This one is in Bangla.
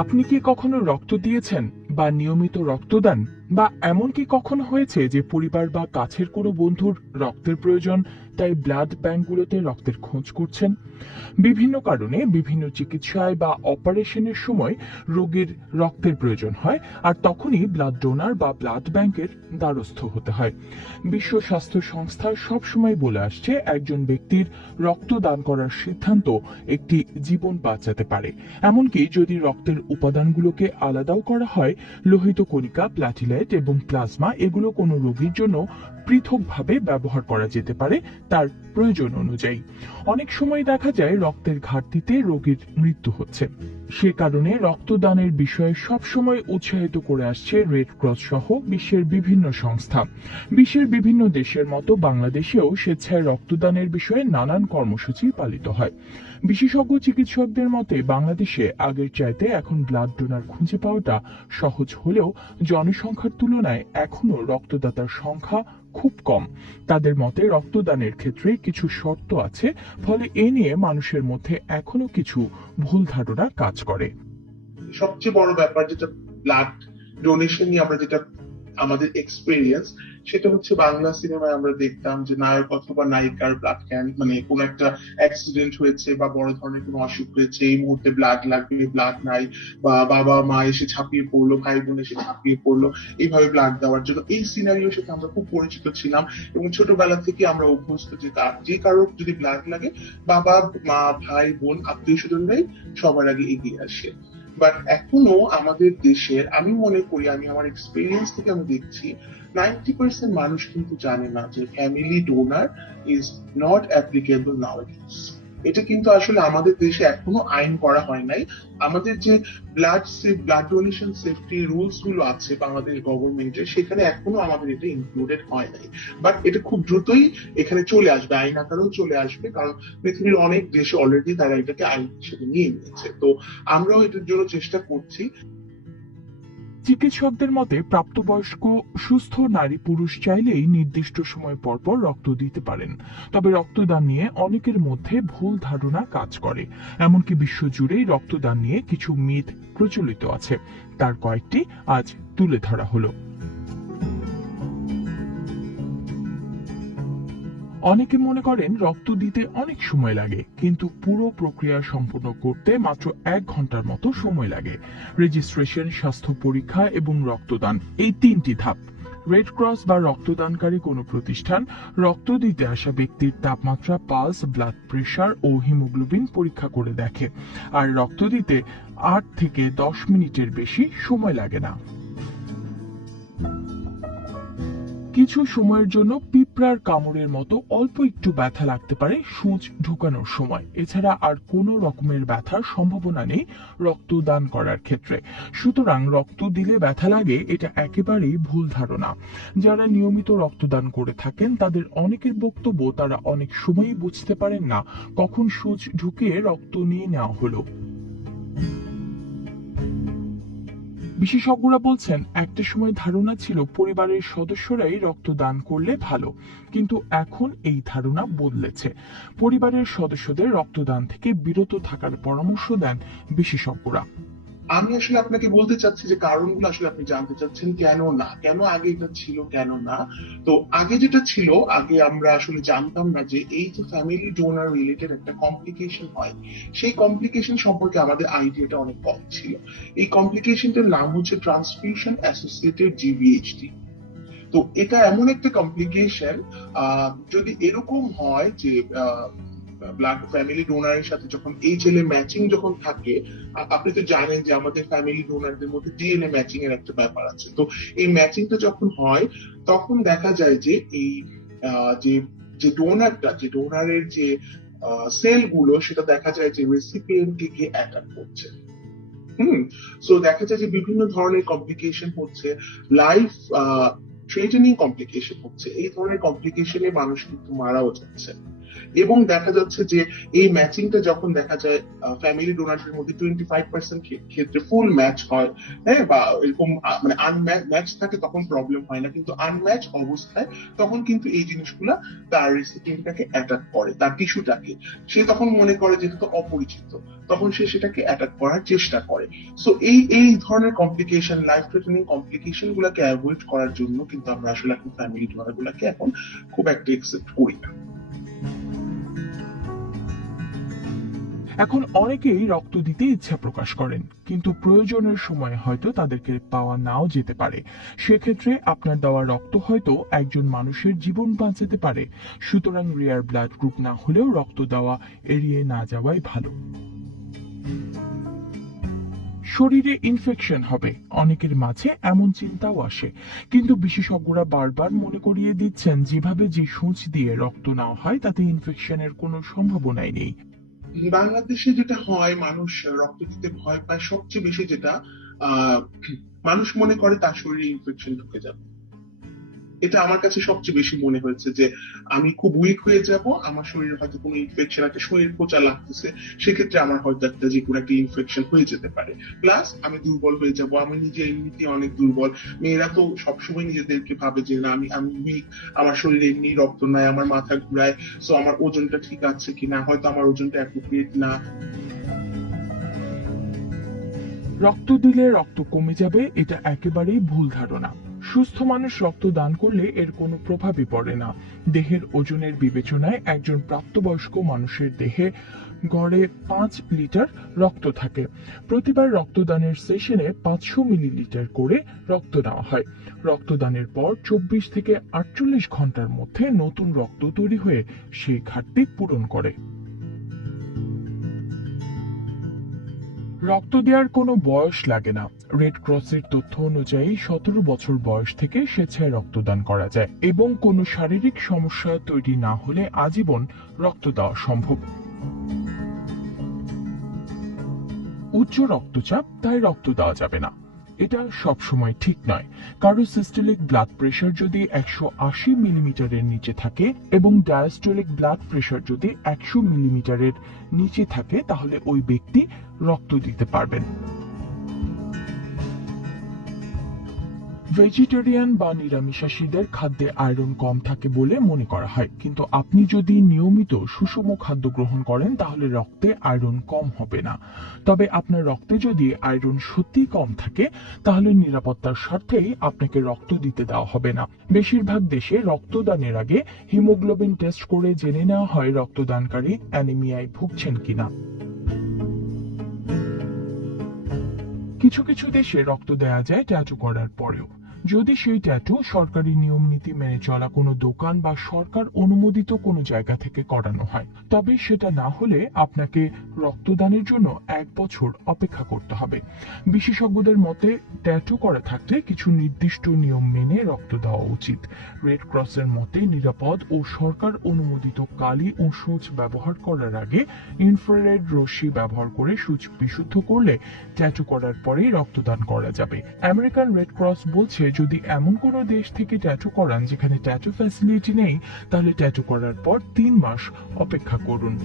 আপনি কি কখনো রক্ত দিয়েছেন বা নিয়মিত রক্তদান? বা এমন কি কখনো হয়েছে যে পরিবার বা কাছের কোনো বন্ধুর রক্তের প্রয়োজন, তাই ব্লাড ব্যাঙ্কগুলোতে রক্তের খোঁজ করছেন? বিভিন্ন কারণে বিভিন্ন চিকিৎসায় বা অপারেশনের সময় রোগীর রক্তের প্রয়োজন হয়, আর তখনই ব্লাড ডোনার বা ব্লাড ব্যাংকের দ্বারস্থ হতে হয়। বিশ্ব স্বাস্থ্য সংস্থা সবসময় বলে আসছে, একজন ব্যক্তির রক্ত দান করার সিদ্ধান্ত একটি জীবন বাঁচাতে পারে। এমনকি যদি রক্তের উপাদানগুলোকে আলাদাও করা হয়, লোহিত কণিকা প্লাটিলেট এবং প্লাজমা এগুলো কোনো রোগীর জন্য পৃথকভাবে ব্যবহার করা যেতে পারে তার প্রয়োজন অনুযায়ী। অনেক সময় দেখা যায় রক্তের ঘাটতিতে রোগীর মৃত্যু হচ্ছে। সে কারণে রক্তদানের বিষয়ে সবসময় উৎসাহিত করে আসছে রেড ক্রস সহ বিশ্বের বিভিন্ন সংস্থা। বিশ্বের বিভিন্ন দেশের মতো বাংলাদেশেও স্বেচ্ছায় রক্তদানের বিষয়ে নানান কর্মসূচি পালিত হয়। বিশেষজ্ঞ চিকিৎসকদের মতে, বাংলাদেশে আগের চাইতে এখন ব্লাড ডোনার খুঁজে পাওয়াটা সহজ হলেও জনসংখ্যার তুলনায় এখনও রক্তদাতার সংখ্যা খুব কম। তাদের মতে রক্তদানের ক্ষেত্রে কিছু শর্ত আছে, ফলে এ নিয়ে মানুষের মধ্যে এখনও কিছু ভুল ধারণা কাজ করে। সবচেয়ে বড় ব্যাপার যেটা ব্লাড ডোনেশন নিয়ে আমরা যেটা আমাদের এক্সপিরিয়েন্স সেটা হচ্ছে বাংলা সিনেমায় আমরা দেখতাম যে নায়ক অথবা নায়িকার ব্লাড ক্যান মানে কোন একটা অ্যাক্সিডেন্ট হয়েছে বা বড় ধরনের কোনো অসুখ হয়েছে, এই মুহূর্তে ব্লাড লাগবে ব্লাড নাই, বা বাবা মা এসে ছাপিয়ে পড়ল, ভাই বোন এসে ছাপিয়ে পড়ল, এইভাবে ব্লাড দেওয়ার জন্য এই সিনারিওর সাথে আমরা খুব পরিচিত ছিলাম এবং ছোটবেলা থেকে আমরা অভ্যস্ত যে কার যে কারও যদি ব্লাড লাগে, বাবা, মা, ভাই, বোন আত্মীয় স্বজনরাই সবার আগে এগিয়ে আসে। বাট এখনও আমাদের দেশের, আমি মনে করি, আমি আমার এক্সপিরিয়েন্স থেকে আমি দেখছি নাইনটি পার্সেন্ট মানুষ কিন্তু জানে না যে family donor is not applicable now এটা কিন্তু আসলে আমাদের দেশে এখনও আইন করা হয় নাই। আমাদের যে ব্লাড ব্লাড ডোনেশন সেফটি রুলসগুলো আছে বাংলাদেশ গভর্নমেন্টের সেখানে এখনও আমাদের এটা ইনক্লুডেড হয় নাই। বাট এটা খুব দ্রুতই এখানে চলে আসবে, আইন আকারেও চলে আসবে, কারণ পৃথিবীর অনেক দেশে অলরেডি তারা এটাকে আইন হিসেবে নিয়ে নিয়েছে। তো আমরাও এটার জন্য চেষ্টা করছি। চিকিৎসকদের মতে, প্রাপ্তবয়স্ক সুস্থ নারী পুরুষ চাইলেই নির্দিষ্ট সময় পরপর পর রক্ত দিতে পারেন। তবে রক্তদান নিয়ে অনেকের মধ্যে ভুল ধারণা কাজ করে। এমনকি বিশ্বজুড়েই রক্তদান নিয়ে কিছু মিথ প্রচলিত আছে। তার কয়েকটি আজ তুলে ধরা হলো। অনেকে মনে করেন রক্ত দিতে অনেক সময় লাগে, কিন্তু পুরো প্রক্রিয়া সম্পূর্ণ করতে মাত্র এক ঘণ্টার মতো সময় লাগে। রেজিস্ট্রেশন স্বাস্থ্য পরীক্ষা এবং রক্তদান, এই তিনটি ধাপ। রেড ক্রস বা রক্তদানকারী কোনো প্রতিষ্ঠান, রক্ত দিতে আসা ব্যক্তির তাপমাত্রা পালস ব্লাড প্রেশার ও হিমোগ্লোবিন পরীক্ষা করে দেখে। আর রক্ত দিতে আট থেকে দশ মিনিটের বেশি সময় লাগে না। কিছু সময়ের জন্য পিঁপড়ার কামড়ের মতো অল্প একটু ব্যথা লাগতে পারে সূচ ঢুকানোর সময়। এছাড়া আর কোনো রকমের ব্যথার সম্ভাবনা নেই রক্তদান করার ক্ষেত্রে। সুতরাং রক্ত দিলে ব্যথা লাগে, এটা একেবারেই ভুল ধারণা। যারা নিয়মিত রক্তদান করে থাকেন, তাদের অনেকের বক্তব্য তারা অনেক সময়ই বুঝতে পারেন না, কখন সূচ ঢুকিয়ে রক্ত নিয়ে নেওয়া হলো। বিশেষজ্ঞরা বলছেন, একটা সময় ধারণা ছিল পরিবারের সদস্যরাই রক্ত দান করলে ভালো, কিন্তু এখন এই ধারণা বদলেছে। পরিবারের সদস্যদের রক্তদান থেকে বিরত থাকার পরামর্শ দেন বিশেষজ্ঞরা। আমি আসলে আপনাকে বলতে চাচ্ছি যে কারণগুলো আসলে আপনি জানতে চাচ্ছেন, কেন না? কেন আগে এটা ছিল, কেন না? তো আগে যেটা ছিল, আগে আমরা আসলে জানতাম না যে এই যে ফ্যামিলি ডোনার রিলেটেড একটা কমপ্লিকেশন হয়, সেই কমপ্লিকেশন সম্পর্কে আমাদের আইডিয়াটা অনেক কম ছিল। এই কমপ্লিকেশনটার নাম হচ্ছে ট্রান্সফিউশন অ্যাসোসিয়েটেড জিভিএইচডি তো এটা এমন একটা কমপ্লিকেশন যদি এরকম হয় যে ব্লাড ফ্যামিলি ডোনারের সাথে যখন এই ছেলে ম্যাচিং যখন থাকে আপনি তো জানেন যে আমাদের ফ্যামিলি ডোনারদের মধ্যে ডিএনএ ম্যাচিং এর একটা ব্যাপার আছে। তো এই ম্যাচিংটা যখন হয়, তখন দেখা যায় যে এই যে যে ডোনারটা যে ডোনারের যে সেলগুলো সেটা দেখা যায় যে রেসিপিয়েন্টকে গিয়ে অ্যাটাক করছে। হুম? সো দেখা যায় যে বিভিন্ন ধরনের কমপ্লিকেশন হচ্ছে। লাইফ থ্রেটেনিং কমপ্লিকেশন হচ্ছে। এই ধরনের কমপ্লিকেশনে মানুষ কিন্তু মারাও যাচ্ছে। এবং দেখা যাচ্ছে যে এই ম্যাচিংটা যখন দেখা যায় ফ্যামিলি ডোনারদের মধ্যে টোয়েন্টি ফাইভ পার্সেন্ট ক্ষেত্রে ফুল ম্যাচ হয় হ্যাঁ বা এরকম মানে আনম্যাচ থাকে তখন প্রবলেম হয় না, কিন্তু আনম্যাচ অবস্থায় তখন কিন্তু এই জিনিসগুলা তার রেসিপিটাকে অ্যাটাক করে, তার টিস্যুটাকে সে তখন মনে করে যে তো অপরিচিত, তখন সে সেটাকে অ্যাটাক করার চেষ্টা করে। সো এই এই ধরনের কমপ্লিকেশন লাইফ থ্রেটেনিং কমপ্লিকেশন গুলাকে অ্যাভয়েড করার জন্য কিন্তু আমরা আসলে এখন ফ্যামিলি ডোনার গুলাকে এখন খুব একটা একসেপ্ট করি না। এখন অনেকেই রক্ত দিতে ইচ্ছা প্রকাশ করেন, কিন্তু প্রয়োজনের সময় হয়তো তাদেরকে পাওয়া নাও যেতে পারে। সেক্ষেত্রে আপনার দেওয়া রক্ত হয়তো একজন মানুষের জীবন বাঁচাতে পারে। সুতরাং রেয়ার ব্লাড গ্রুপ না হলেও রক্ত দেওয়া এড়িয়ে না যাওয়াই ভালো। শরীরে ইনফেকশন হবে। অনেকের মাঝে এমন চিন্তাও আসে। কিন্তু বিশেষজ্ঞরা বারবার মনে করিয়ে দিচ্ছেন, যেভাবে যে সূচ দিয়ে রক্ত নেওয়া হয়, তাতে ইনফেকশনের কোনো সম্ভাবনাই নেই। বাংলাদেশে যেটা হয়, মানুষ রক্ত দিতে ভয় পায়, সবচেয়ে বেশি যেটা মানুষ মনে করে তার শরীরে ইনফেকশন ঢুকে যাবে। এটা আমার কাছে সবচেয়ে বেশি মনে হয়েছে যে আমি খুব উইক হয়ে যাব, আমার শরীরে হয়তো কোনো ইনফেকশন একটা শরীর খোঁচা লাগতেছে, সেক্ষেত্রে আমার হয়তো একটা যে কোনো একটা ইনফেকশন হয়ে যেতে পারে। প্লাস আমি দুর্বল হয়ে যাব, আমি নিজে এমনিতে অনেক দুর্বল। মেয়েরা তো সবসময় নিজেদেরকে ভাবে যে, না, আমি আমি উইক আমার শরীরে এমনি রক্ত নাই, আমার মাথা ঘুরায় সো আমার ওজনটা ঠিক আছে কিনা, হয়তো আমার ওজনটা অ্যাপ্রোপ্রিয়েট না। রক্ত দিলে রক্ত কমে যাবে, এটা একেবারেই ভুল ধারণা। সুস্থ মানুষ রক্ত দান করলে এর কোনো প্রভাবই পড়ে না। দেহের ওজনের বিবেচনায় একজন প্রাপ্তবয়স্ক মানুষের দেহে গড়ে পাঁচ লিটার রক্ত থাকে। প্রতিবার রক্তদানের সেশনে পাঁচশো মিলিলিটার করে রক্ত নেওয়া হয়। রক্তদানের পর চব্বিশ থেকে আটচল্লিশ ঘণ্টার মধ্যে নতুন রক্ত তৈরি হয়ে সেই ঘাটতি পূরণ করে। রক্ত দেওয়ার কোনো বয়স লাগে না। রেড ক্রসের তথ্য অনুযায়ী সতেরো বছর বয়স থেকে স্বেচ্ছায় রক্তদান করা যায় এবং কোনো শারীরিক সমস্যা তৈরি না হলে আজীবন রক্ত দেওয়া সম্ভব। উচ্চ রক্তচাপ, তাই রক্ত দেওয়া যাবে না। এটা সবসময় ঠিক নয়। কারও সিস্টোলিক ব্লাড প্রেশার যদি একশো আশি মিলিমিটারের নিচে থাকে এবং ডায়াস্টোলিক ব্লাড প্রেশার যদি একশো মিলিমিটারের নিচে থাকে, তাহলে ওই ব্যক্তি রক্ত দিতে পারবেন। ভেজিটেরিয়ান বা নিরামিষাশীদের খাদ্যে আয়রন কম থাকে বলে মনে করা হয়। কিন্তু আপনি যদি নিয়মিত সুষম খাদ্য গ্রহণ করেন, তাহলে রক্তে আয়রন কম হবে না। তবে আপনার রক্তে যদি আয়রন সত্যি কম থাকে, তাহলে নিরাপত্তার স্বার্থেই আপনাকে রক্ত দিতে দেওয়া হবে না। বেশিরভাগ দেশে রক্তদানের আগে হিমোগ্লোবিন টেস্ট করে জেনে নেওয়া হয় রক্তদানকারী অ্যানিমিয়ায় ভুগছেন কিনা। কিছু কিছু দেশে রক্ত দেয়া যায় ট্যাটু করার পরেও। যদি সেই ট্যাটু সরকারি নিয়ম নীতি মেনে চলা কোনো দোকান বা সরকার অনুমোদিত কোনো জায়গা থেকে করানো হয়, তবে সেটা না হলে আপনাকে রক্তদানের জন্য এক বছর অপেক্ষা করতে হবে। বিশেষজ্ঞদের মতে ট্যাটু করা থাকলে কিছু নির্দিষ্ট নিয়ম মেনে রক্ত দেওয়া উচিত। রেড ক্রসের মতে, নিরাপদ ও সরকার অনুমোদিত কালি ও সূচ ব্যবহার করার আগে ইনফ্রারেড রশ্মি ব্যবহার করে সূচ বিশুদ্ধ করলে ট্যাটু করার পরেই রক্তদান করা যাবে। আমেরিকান রেড ক্রস বলছে যদি এমন কোনো দেশ থেকে ট্যাটু করান যেখানে ট্যাটু ফ্যাসিলিটি নেই, তাহলে ট্যাটু করার পর তিন মাস অপেক্ষা করুন।